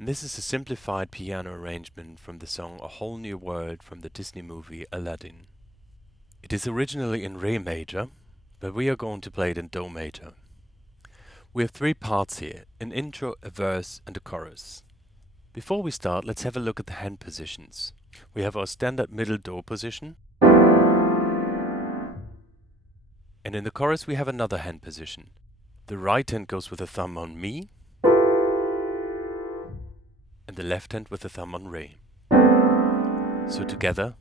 And this is a simplified piano arrangement from the song A Whole New World from the Disney movie Aladdin. It is originally in Re major, but we are going to play it in Do major. We have three parts here, an intro, a verse and a chorus. Before we start, let's have a look at the hand positions. We have our standard middle Do position, and in the chorus we have another hand position. The right hand goes with the thumb on Mi, and the left hand with the thumb on Re. So together.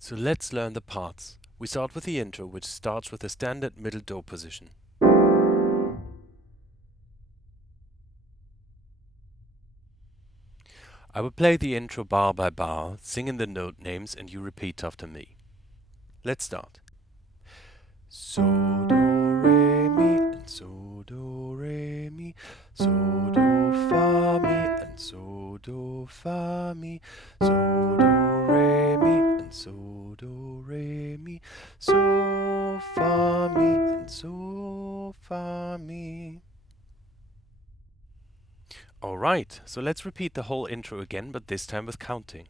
So let's learn the parts. We start with the intro, which starts with the standard middle Do position. I will play the intro bar by bar, singing the note names, and you repeat after me. Let's start. So, do, re, mi, and so, do, re, mi, so, do, fa, mi, and so, do, fa, mi, so, do, re, mi, and so, do, re, mi, so, fa, mi, and so, fa, mi. Alright, so let's repeat the whole intro again, but this time with counting.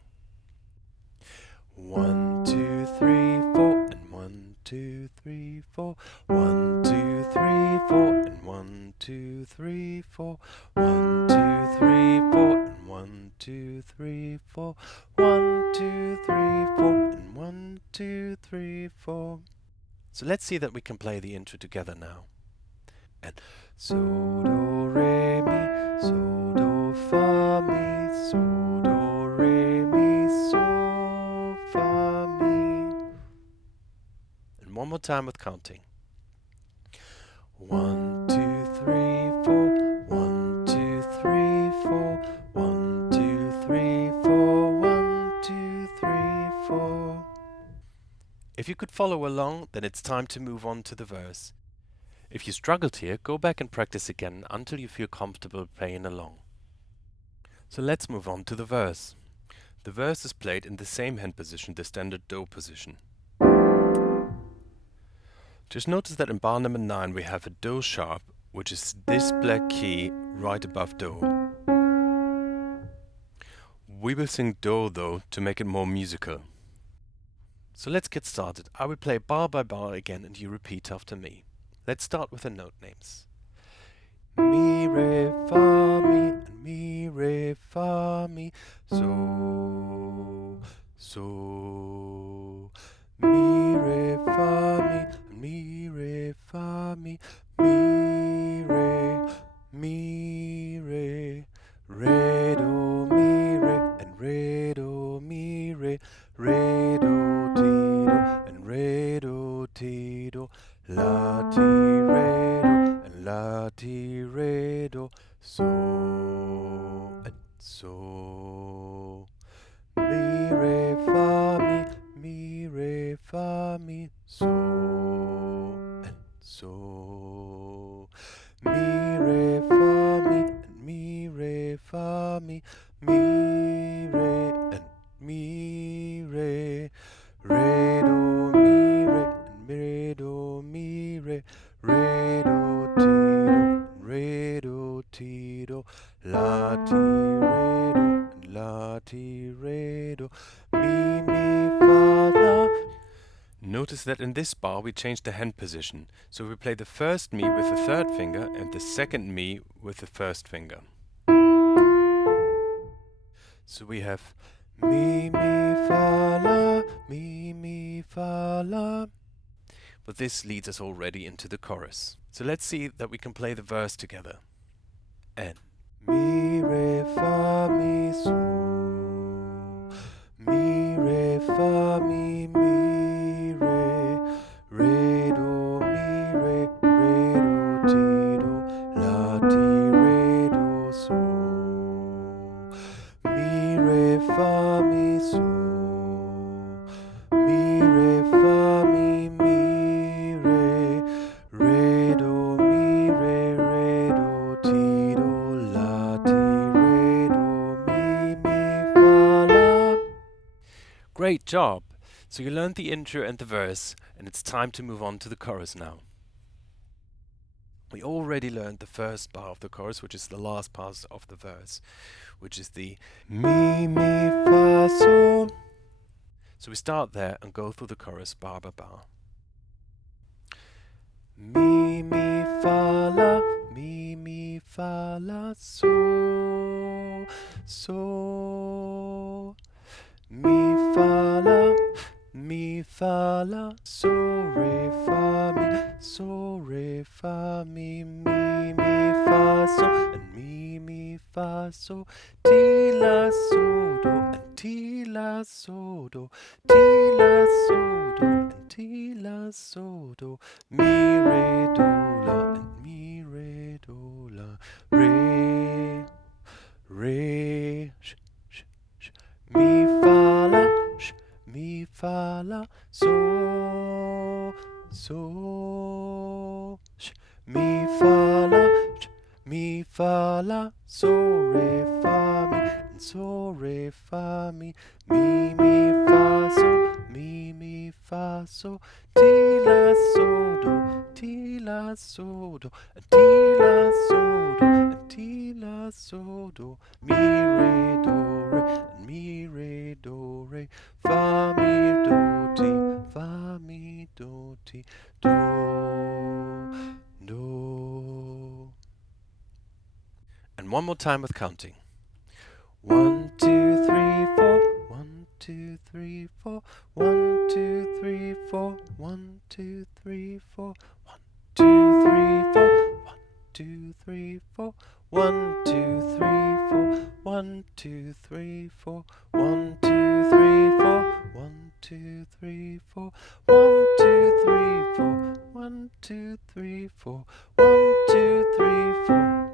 1, 2, 3, 4, and 1, 2, 3, 4. 1, 2, 3, 4, and 1, 2, 3, 4. 1, 2, 3, 4, and 1, 2, 3, 4. 1, 2, 3, 4, and 1, 2, 3, 4. So let's see that we can play the intro together now. And so, do, re, mi, so, do, fa, mi, so, do, re, mi, so, fa, mi. And one more time with counting. 1, 2, 3, 4. 1, 2, 3, 4. 1, 2, 3, 4. 1, 2, 3, 4. If you could follow along, then it's time to move on to the verse. If you struggled here, go back and practice again until you feel comfortable playing along. So let's move on to the verse. The verse is played in the same hand position, the standard Do position. Just notice that in bar number 9 we have a Do sharp, which is this black key right above Do. We will sing Do though to make it more musical. So let's get started. I will play bar by bar again and you repeat after me. Let's start with the note names. Mi, re, fa, mi, and mi, re, fa, mi, so, so. Mi, re, fa, mi, and mi, re, fa, mi, mi, re, do, mi, re, and re, do, mi, re, do, ti, do, and re, do, ti, do, la, ti, re, do, and la, ti, re, do, so, and so. Mi, re, fa, mi, so, and so. Mi, re, fa, mi, and mi, re, fa, mi, re, and mi, re, do, mi, re, and re, do, mi, re, do, ti, do, re, do, ti, do, la, ti, re, do, and la, ti, re, do, mi, fa, la. Notice that in this bar we change the hand position, so we play the first Mi with the third finger and the second Mi with the first finger. So we have Mi, fa, la, Mi, fa, la. But this leads us already into the chorus. So let's see that we can play the verse together. And mi, re, fa, mi, so. Mi, re, fa, mi, re, do, mi, re, do, ti, do, la, ti, re, do, so. Mi, re, fa, mi, so. Mi, re, fa, mi, re, do, mi, do, ti, do, la, ti, re, do, mi, fa, la. Great job! So you learned the intro and the verse, and it's time to move on to the chorus now. We already learned the first bar of the chorus, which is the last part of the verse, which is the mi, mi, fa, sol. So we start there and go through the chorus bar by bar. Mi, mi, fa, la, mi, mi, fa, la, sol, sol. Mi, fa, la, mi, fa, la, sol, re, fa, mi, mi, fa, sol, and mi, fa, sol, ti, la, sol, do, and ti, la, sol, do, ti, la, sol, do, and ti, la, sol, do, mi, re, do, la, and mi, re, do, la, re, re, mi, fa, la, mi, fa, la, sol, sol, mi, fa, la, mi, fa, la, sol, re, fa, mi, and sol, re, fa, mi, fa, sol, mi, fa, sol, ti, la, sol, do, ti, la, sol, do, and ti, la, sol, do, and ti, la, sol, do, mi, re, do, re, and mi, re, do, re, fa, mi, do, ti, fa, mi, do, ti, do, do. And one more time with counting. 1, 2, 3, 4. 1, 2, 3, 4. 1, 2, 3, 4. 1, 2, 3, 4. 1, 2, 3, 4. 1, 2, 3, 4. 1, 2, 3, 4. 1, 2, 3, 4. 1, 2, 3, 4. 1, 2, 3, 4. 1, 2, 3, 4. 1, 2, 3, 4.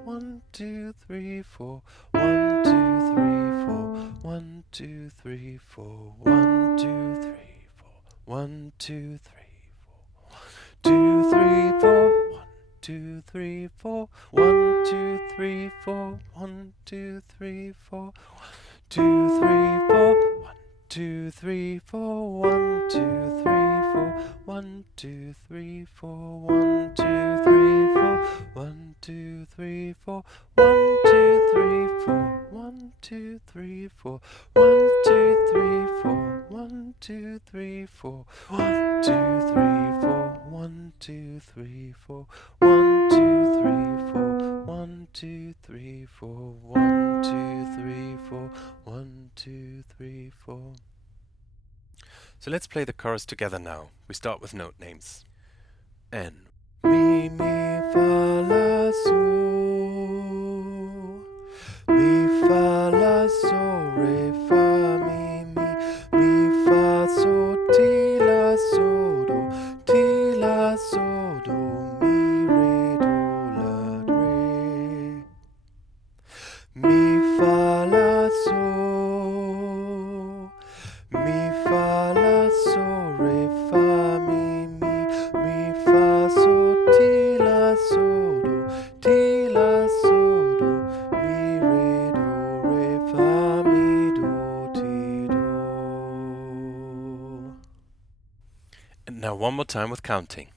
1, 2, 3, 4. 1, 2, 3, 4. 1, 2, 3, 4. 1, 2, 3, 4. 1, 2, 3, 4. 1, 2, 3, 4. 2, 3, 4. 1, 2, 3, 4. 1, 2, 3, 4. 1, 2, 3, 4. 2, 3, 4. 1, 2, 3, 4. 1, 2, 3, 4. 1, 2, 3, 4. 1, 2, 3, 4. 1, 2, 3, 4. 1, 2, 3, 4. 1, 2, 3, 4. 1, 2, 3, 4. 1, 2, 3, 4. 1, 2, 3, 4. 1, 2, 3, 4. 1, 2, 3, 4. 1, 2, 3, 4. 1, 2, 3, 4. 1, 2, 3, 4. So let's play the chorus together now. We start with note names. N. Mi, mi, fa, la, sol. Mi, fa, la, sol, re, fa, mi, fa, sol, ti, la, sol, do, ti, la, sol, do, mi, re, do, la, re. Mi, fa, la, sol. Mi, fa, la, sol, re, fa, mi, fa, sol, ti, la, sol, do, ti, la, sol, do, mi, re, do, re, fa, mi, do, ti, do. And now one more time with counting.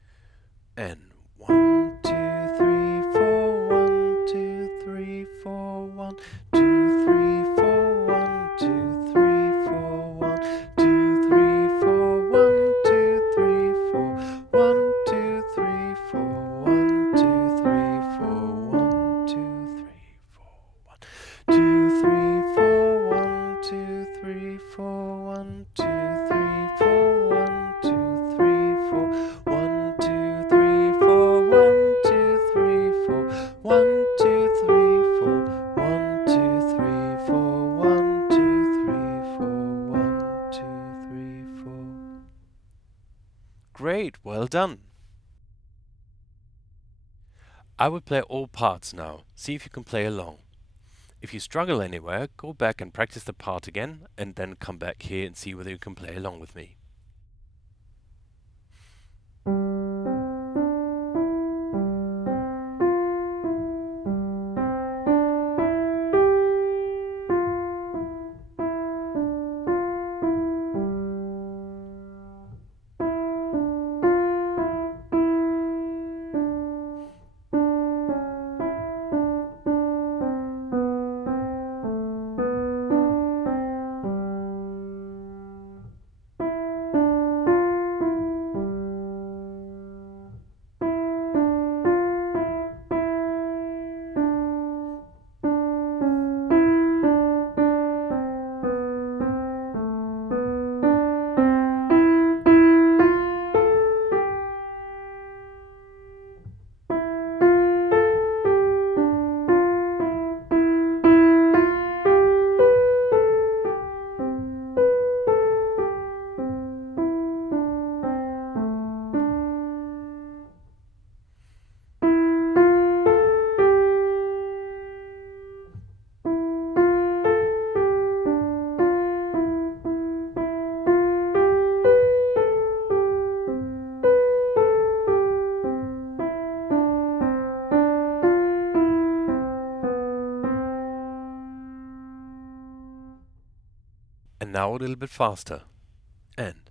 And 1, 2, 3, 4. 1, 2, 3, 4. 1, 2, 3, 4. 1, 2, 3, 4. 1, 2, 3, 4. 1, 2, 3, 4. 1, 2, 3, 4. 1, 2, 3, 4. 1, 2, 3, 4. 1, 2, 3, 4. 1, 2, 3, 4. 1, 2, 3, 4. 1, 2, 3, 4. 1, 2, 3, 4. 1, 2, 3, 4. 1, 2, 3, 4. 1, 2, 3, 4. 1, 2, 3, 4. 1, 2, 3, 4. Great, well done. I will play all parts now. See if you can play along. If you struggle anywhere, go back and practice the part again, and then come back here and see whether you can play along with me. And now a little bit faster. And.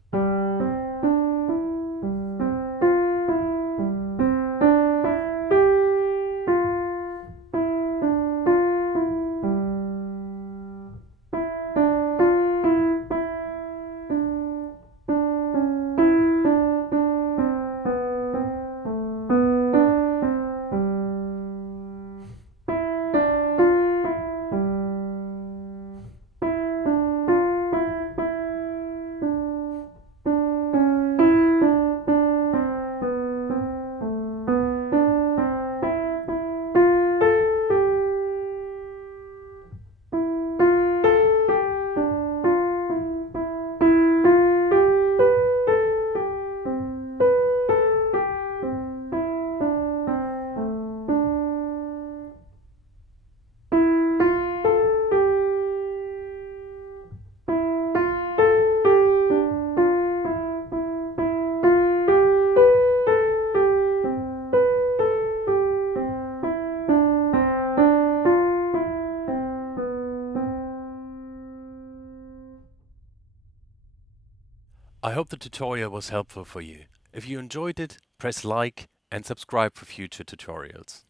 I hope the tutorial was helpful for you. If you enjoyed it, press like and subscribe for future tutorials.